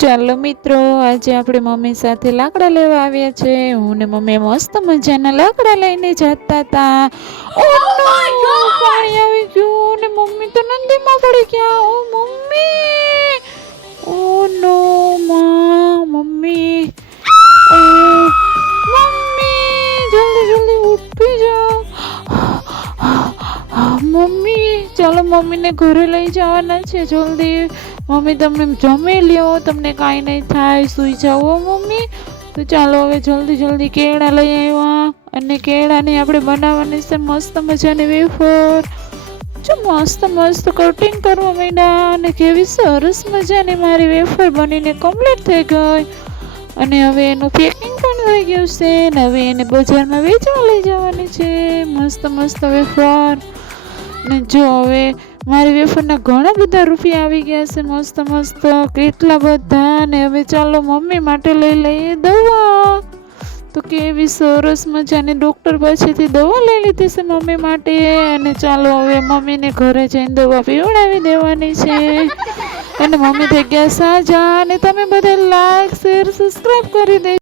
ચાલો મિત્રો, આજે આપણે મમ્મી સાથે લાકડા લેવા આવ્યા છે. હું ને મમ્મી મસ્ત મજાના લાકડા લઈને જતા હતા. ઓ નો, પાણી આવી ગયું ને મમ્મી તો નદીમાં પડી ગયા. ઓ મમ્મી, ઓ નો મમ્મી, ઓ મમ્મી, જલ્દી જલ્દી ઉઠી જાઓ. મમ્મી, ચાલો મમ્મીને ઘરે લઈ જવાના છે જલ્દી. મમ્મી તમે જમી લ્યો, તમને કાંઈ નહીં થાય, સૂઈ જાઓ મમ્મી. તો ચાલો હવે જલ્દી જલ્દી કેળા લઈ આવ્યા અને કેળાને આપણે બનાવવાની છે મસ્ત મજાની વેફર. જો મસ્ત મસ્ત કટિંગ કરવા માંડ્યા અને કેવી સરસ મજાની મારી વેફર બનીને કમ્પ્લીટ થઈ ગઈ. અને હવે એનું પેકિંગ પણ થઈ ગયું છે ને હવે એને બજારમાં વેચવા લઈ જવાની છે મસ્ત મસ્ત વેફર. ને જો હવે મારી વેફરના ઘણા બધા રૂપિયા આવી ગયા છે મસ્ત મસ્ત, કેટલા બધા. ને હવે ચાલો મમ્મી માટે લઈ લઈએ દવા. તો કેવી સરસ મજાની ડૉક્ટર પાસેથી દવા લઈ લીધી છે મમ્મી માટે. અને ચાલો હવે મમ્મીને ઘરે જઈને દવા પીવડાવી દેવાની છે. અને મમ્મી થઈ ગયા સાજા. અને તમે બધા લાઈક શેર સબસ્ક્રાઈબ કરી દેજો.